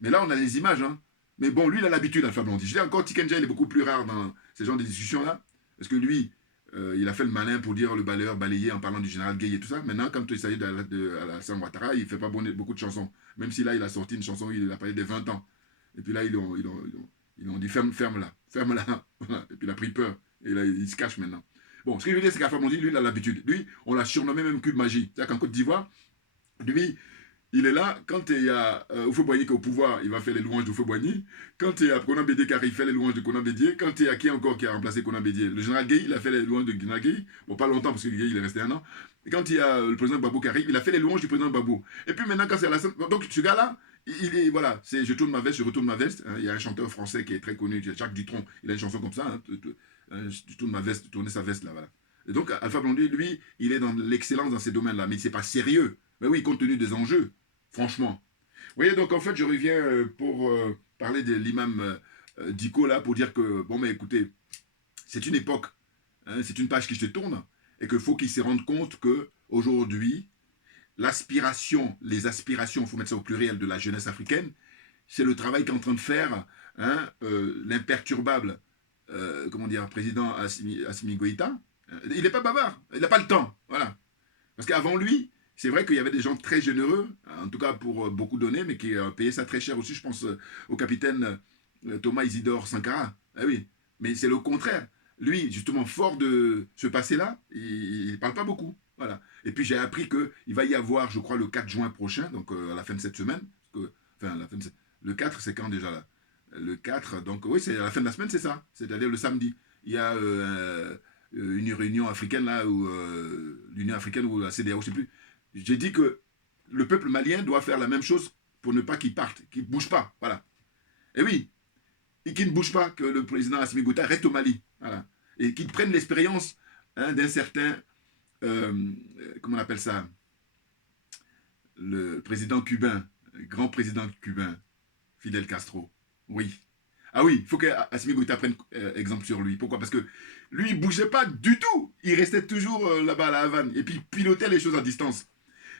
Mais là, on a les images. Hein. Mais bon, lui, il a l'habitude, Alpha Blondy. Je dis encore, Tikenja, il est beaucoup plus rare dans ces genres de discussions-là. Parce que lui, il a fait le malin pour dire le balayeur, balayer en parlant du général Gueye et tout ça. Maintenant, quand il s'agit d'Alassane Ouattara, il ne fait pas beaucoup de chansons. Même si là, il a sorti une chanson où il a parlé des 20 ans. Et puis là, ils ont dit ferme là. Voilà. Et puis il a pris peur. Et là, il se cache maintenant. Bon, ce que je veux dire, c'est qu'Alpha Blondy, lui, il a l'habitude. Lui, on l'a surnommé même cul de magie. C'est-à-dire qu'en Côte d'Ivoire, lui, il est là, quand il y a Oufo-Boigny qui est au pouvoir, il va faire les louanges d'Oufo-Boigny. Quand il y a Konan Bédié qui arrive, il fait les louanges de Konan Bédié. Quand il y a qui encore qui a remplacé Konan Bédié? Le général Gueye, il a fait les louanges de général Gueye. Bon, pas longtemps, parce que Gueye, il est resté un an. Et quand il y a le président Babou qui arrive, il a fait les louanges du président Babou. Et puis maintenant, quand c'est Alassane... Donc, ce gars-là, il est, voilà, c'est je tourne ma veste, je retourne ma veste. Hein, il y a un chanteur français qui est très connu, Jacques Dutronc, il a une chanson comme ça, hein, je tourne ma veste, tourner sa veste, là, voilà. Et donc, Alpha Blondy, lui, il est dans l'excellence dans ces domaines-là, mais c'est pas sérieux. Mais oui, compte tenu des enjeux, franchement. Vous voyez, donc en fait, je reviens pour parler de l'imam Diko, là, pour dire que, bon, mais écoutez, c'est une époque, hein, c'est une page qui se tourne, et qu'il faut qu'il se rende compte qu'aujourd'hui, l'aspiration, les aspirations, il faut mettre ça au pluriel, de la jeunesse africaine, c'est le travail qu'est en train de faire hein, l'imperturbable, comment dire, président Assimi Goïta. Il n'est pas bavard, il n'a pas le temps, voilà. Parce qu'avant lui, c'est vrai qu'il y avait des gens très généreux, en tout cas pour beaucoup donner, mais qui payaient ça très cher aussi. Je pense au capitaine Thomas Isidore Sankara. Ah oui, mais c'est le contraire. Lui, justement, fort de ce passé-là, il ne parle pas beaucoup. Voilà. Et puis j'ai appris qu'il va y avoir, je crois, le 4 juin prochain, donc à la fin de cette semaine. Enfin, le 4, c'est quand déjà là? Le 4, donc oui, c'est à la fin de la semaine, c'est ça. C'est-à-dire le samedi. Il y a une réunion africaine là, ou l'Union africaine ou la CEDEAO, je ne sais plus. J'ai dit que le peuple malien doit faire la même chose pour ne pas qu'il parte, qu'il ne bouge pas. Voilà. Et oui, et qu'il ne bouge pas, que le président Assimi Goïta reste au Mali. Voilà. Et qu'il prenne l'expérience hein, d'un certain, comment on appelle ça, le président cubain, le grand président cubain, Fidel Castro. Oui. Ah oui, il faut qu'Assimi Goïta prenne exemple sur lui. Pourquoi? Parce que lui, il bougeait pas du tout. Il restait toujours là-bas à la Havane. Et puis, il pilotait les choses à distance.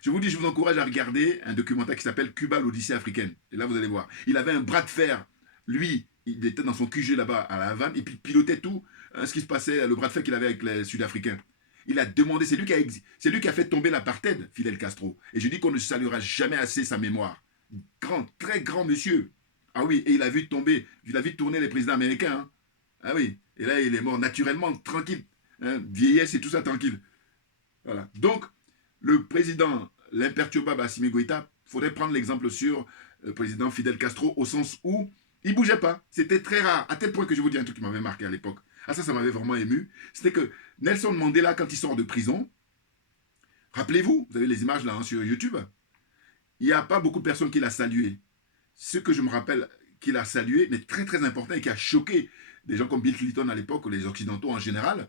Je vous dis, je vous encourage à regarder un documentaire qui s'appelle Cuba, l'Odyssée africaine. Et là, vous allez voir. Il avait un bras de fer. Lui, il était dans son QG là-bas à la Havane. Et puis, il pilotait tout ce qui se passait, le bras de fer qu'il avait avec les Sud-Africains. Il a demandé, c'est lui qui a fait tomber l'apartheid, Fidel Castro. Et je dis qu'on ne saluera jamais assez sa mémoire. Grand, très grand monsieur. Ah oui, et il a vu tourner les présidents américains. Hein. Ah oui, et là il est mort naturellement, tranquille. Hein. Vieillesse et tout ça, tranquille. Voilà. Donc, le président, l'imperturbable Assimi Goïta, il faudrait prendre l'exemple sur le président Fidel Castro au sens où il ne bougeait pas. C'était très rare, à tel point que je vous dis un truc qui m'avait marqué à l'époque. Ah ça m'avait vraiment ému. C'était que Nelson Mandela, quand il sort de prison, rappelez-vous, vous avez les images là hein, sur YouTube, il n'y a pas beaucoup de personnes qui l'a salué. Ce que je me rappelle qu'il a salué, mais très très important et qui a choqué des gens comme Bill Clinton à l'époque, ou les Occidentaux en général,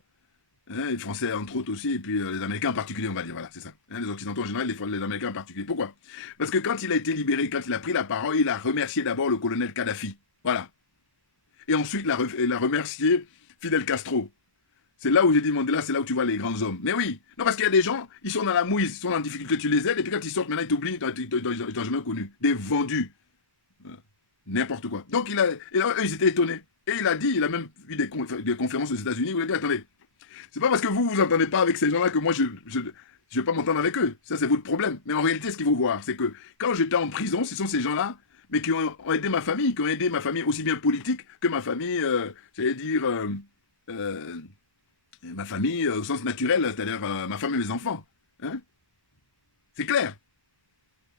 hein, les Français entre autres aussi, et puis les Américains en particulier, on va dire, voilà, c'est ça. Hein, les Occidentaux en général, les Américains en particulier. Pourquoi? Parce que quand il a été libéré, quand il a pris la parole, il a remercié d'abord le colonel Kadhafi. Voilà. Et ensuite, il a remercié Fidel Castro. C'est là où j'ai dit, Mandela, c'est là où tu vois les grands hommes. Mais oui, non, parce qu'il y a des gens, ils sont dans la mouise, ils sont en difficulté, tu les aides, et puis quand ils sortent, maintenant, ils t'oublient, ils t'ont jamais connu. Des vendus. N'importe quoi. Donc, et là, eux, ils étaient étonnés. Et il a dit, il a même eu des conférences aux États-Unis où il a dit, attendez, c'est pas parce que vous entendez pas avec ces gens-là que moi, je vais pas m'entendre avec eux. Ça, c'est votre problème. Mais en réalité, ce qu'il faut voir, c'est que quand j'étais en prison, ce sont ces gens-là, mais qui ont aidé ma famille, qui ont aidé ma famille aussi bien politique que ma famille, j'allais dire, ma famille au sens naturel, c'est-à-dire ma femme et mes enfants. Hein. C'est clair.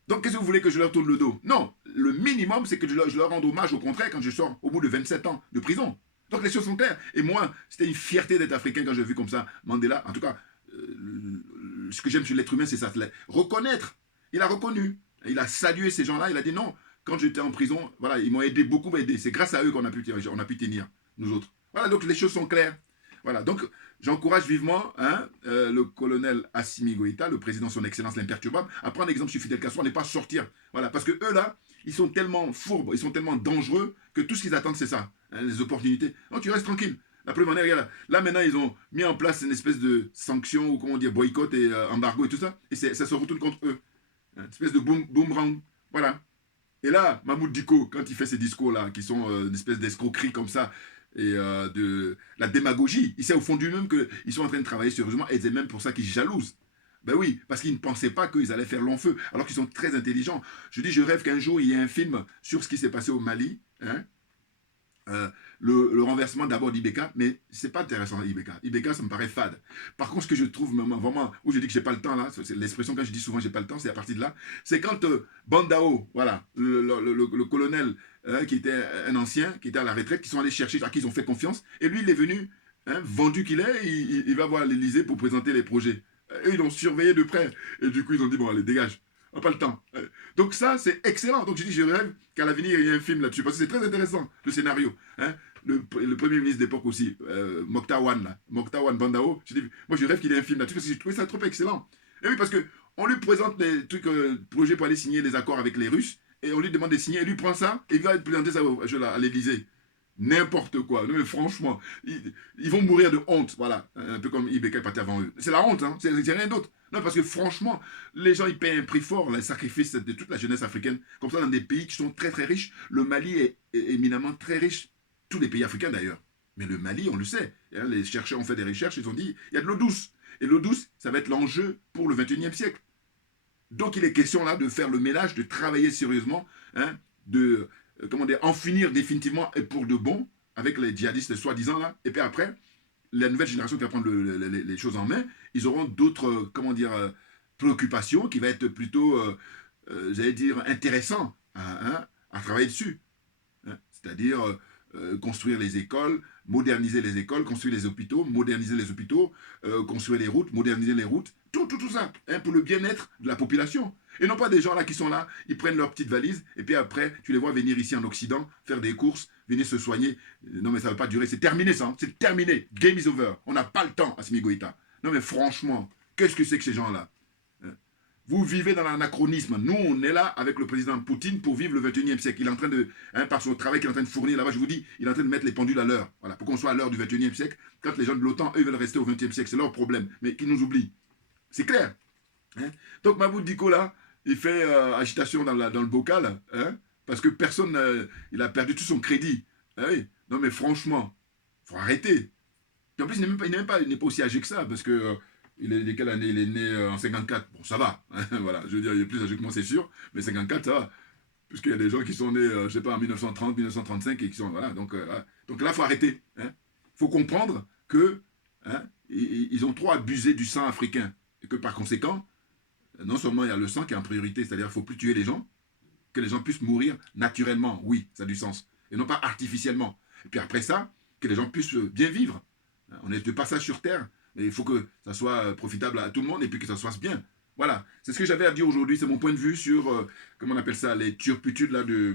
Donc, qu'est-ce que vous voulez que je leur tourne le dos? Non, le minimum, c'est que je leur rende hommage, au contraire, quand je sors au bout de 27 ans de prison. Donc, les choses sont claires. Et moi, c'était une fierté d'être africain quand j'ai vu comme ça Mandela. En tout cas, ce que j'aime sur l'être humain, c'est ça. Reconnaître. Il a reconnu. Il a salué ces gens-là. Il a dit non, quand j'étais en prison, voilà, ils m'ont aidé, beaucoup aidé. C'est grâce à eux qu'on a pu tenir, nous autres. Voilà, donc les choses sont claires. Voilà, donc j'encourage vivement hein, le colonel Assimi Goïta, le président son excellence l'imperturbable, à prendre exemple sur Fidel Castro, à ne pas sortir. Voilà, parce que eux là, ils sont tellement fourbes, ils sont tellement dangereux que tout ce qu'ils attendent c'est ça, hein, les opportunités. Donc tu restes tranquille. La plus manière, regarde, là maintenant ils ont mis en place une espèce de sanction ou comment dire boycott et embargo et tout ça, et ça se retourne contre eux. Une espèce de boomerang. Voilà. Et là, Mahmoud Diko, quand il fait ces discours-là, qui sont une espèce d'escroquerie comme ça, et de la démagogie, il sait au fond de lui-même qu'ils sont en train de travailler sérieusement, et c'est même pour ça qu'ils jalousent. Ben oui, parce qu'ils ne pensaient pas qu'ils allaient faire long feu, alors qu'ils sont très intelligents. Je dis, je rêve qu'un jour, il y ait un film sur ce qui s'est passé au Mali, hein, le renversement d'abord d'Ibeka, mais c'est pas intéressant Ibeka. Ibeka, ça me paraît fade. Par contre, ce que je trouve vraiment, où je dis que j'ai pas le temps là, c'est l'expression quand je dis souvent j'ai pas le temps, c'est à partir de là, c'est quand Bandao, voilà, le colonel qui était un ancien, qui était à la retraite, qui sont allés chercher, à qui ils ont fait confiance, et lui il est venu, hein, vendu qu'il est, il va voir l'Élysée pour présenter les projets. Eux ils l'ont surveillé de près, et du coup ils ont dit bon allez dégage. On n'a pas le temps. Donc ça, c'est excellent. Donc je dis, je rêve qu'à l'avenir, il y ait un film là-dessus. Parce que c'est très intéressant, le scénario. Hein. Le premier ministre d'époque aussi, Mokhtar Bandao, je dis, moi je rêve qu'il y ait un film là-dessus parce que j'ai trouvé ça trop excellent. Et oui, parce qu'on lui présente les trucs, projets pour aller signer les accords avec les Russes, et on lui demande de signer, et lui prend ça, et il va présenter ça à l'Élysée. N'importe quoi. Non, mais franchement, ils vont mourir de honte. Voilà. Un peu comme Ibeka est parti avant eux. C'est la honte, hein. C'est rien d'autre. Non, parce que franchement, les gens, ils payent un prix fort, le sacrifice de toute la jeunesse africaine. Comme ça, dans des pays qui sont très, très riches. Le Mali est éminemment très riche. Tous les pays africains, d'ailleurs. Mais le Mali, on le sait. Les chercheurs ont fait des recherches, ils ont dit, il y a de l'eau douce. Et l'eau douce, ça va être l'enjeu pour le 21e siècle. Donc, il est question, là, de faire le ménage, de travailler sérieusement, hein, de comment dire, en finir définitivement et pour de bon avec les djihadistes soi-disant là. Et puis après, la nouvelle génération qui va prendre les choses en main, ils auront d'autres, comment dire, préoccupations qui va être plutôt, j'allais dire, intéressant à travailler dessus. Hein. C'est-à-dire construire les écoles, moderniser les écoles, construire les hôpitaux, moderniser les hôpitaux, construire les routes, moderniser les routes, tout ça, hein, pour le bien-être de la population. Et non pas des gens là qui sont là, ils prennent leur petite valise, et puis après, tu les vois venir ici en Occident, faire des courses, venir se soigner. Non mais ça ne va pas durer, c'est terminé ça, hein. C'est terminé, game is over. On n'a pas le temps, Assimi Goïta. Non mais franchement, qu'est-ce que c'est que ces gens-là? Vous vivez dans l'anachronisme. Nous, on est là avec le président Poutine pour vivre le 21e siècle. Il est en train de, par son travail qu'il est en train de fournir là-bas, je vous dis, il est en train de mettre les pendules à l'heure. Voilà, pour qu'on soit à l'heure du 21e siècle. Quand les gens de l'OTAN, eux, veulent rester au 20e siècle, c'est leur problème. Mais qu'ils nous oublient. C'est clair. Hein. Donc Mahmoud Diko, là, il fait agitation dans le bocal, hein, parce que personne, il a perdu tout son crédit. Ah oui. Non mais franchement, faut arrêter. Et en plus, il n'est pas aussi âgé que ça, parce que il est de quelle année? Il est né en 54. Bon, ça va. Hein, voilà, je veux dire, il est plus âgé que moi, c'est sûr, mais 54, ça va. Puisqu'il y a des gens qui sont nés, je sais pas, en 1930, 1935, et qui sont, voilà, donc là, il faut arrêter. Il faut comprendre que hein, ils ont trop abusé du sang africain, et que par conséquent, non seulement il y a le sang qui est en priorité, c'est-à-dire qu'il ne faut plus tuer les gens, que les gens puissent mourir naturellement, oui, ça a du sens, et non pas artificiellement. Et puis après ça, que les gens puissent bien vivre. On est de passage sur Terre, mais il faut que ça soit profitable à tout le monde et puis que ça se fasse bien. Voilà, c'est ce que j'avais à dire aujourd'hui, c'est mon point de vue sur, comment on appelle ça, les turpitudes là, de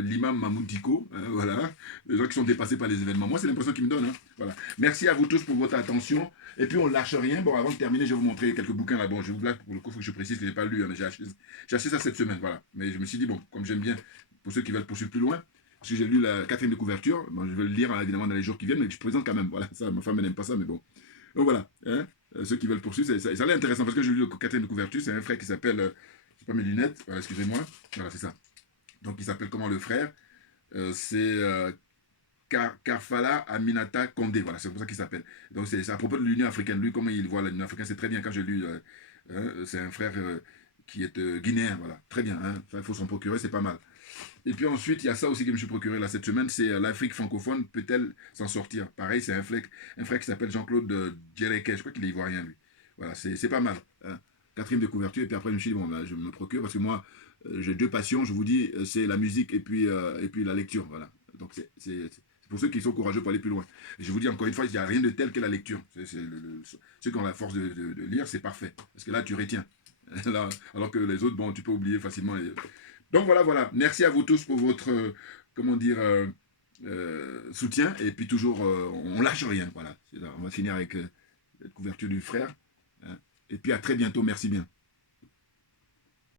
l'imam Mahmoud Diko, hein, voilà, les gens qui sont dépassés par les événements. Moi, c'est l'impression qu'ils me donnent. Hein, voilà. Merci à vous tous pour votre attention. Et puis, on lâche rien. Bon, avant de terminer, je vais vous montrer quelques bouquins là. Bon, je vous blague, pour le coup, il faut que je précise que je n'ai pas lu, hein, mais j'ai acheté ça cette semaine, voilà. Mais je me suis dit, bon, comme j'aime bien, pour ceux qui veulent poursuivre plus loin, parce que j'ai lu la 4e de couverture, bon, je vais le lire hein, évidemment dans les jours qui viennent, mais je présente quand même. Voilà, ça, ma femme n'aime pas ça, mais bon. Donc voilà, hein, ceux qui veulent poursuivre, ça a l'air intéressant parce que j'ai lu le 4e de couverture, c'est un frère qui s'appelle, je sais pas mes lunettes, voilà, excusez-moi, voilà, c'est ça. Donc il s'appelle comment le frère c'est Karfala Aminata Condé, voilà, c'est comme ça qu'il s'appelle. Donc c'est à propos de l'Union africaine, lui comment il voit l'Union africaine, c'est très bien quand j'ai lu, c'est un frère qui est guinéen, voilà, très bien, hein, il faut s'en procurer, c'est pas mal. Et puis ensuite, il y a ça aussi que je me suis procuré là cette semaine, c'est l'Afrique francophone peut-elle s'en sortir? Pareil, c'est un frère qui s'appelle Jean-Claude Djereke, je crois qu'il est ivoirien lui. Voilà, c'est pas mal. Hein. 4e de couverture, et puis après je me suis dit, bon, ben, je me procure parce que moi, j'ai 2 passions, je vous dis, c'est la musique et puis la lecture. Voilà. Donc c'est pour ceux qui sont courageux pour aller plus loin. Et je vous dis encore une fois, il n'y a rien de tel que la lecture. Ceux qui ont la force de lire, c'est parfait. Parce que là, tu retiens. Là, alors que les autres, bon, tu peux oublier facilement. Donc voilà. Merci à vous tous pour votre, comment dire, soutien. Et puis toujours, on lâche rien. Voilà. On va finir avec la couverture du frère. Hein. Et puis à très bientôt. Merci bien.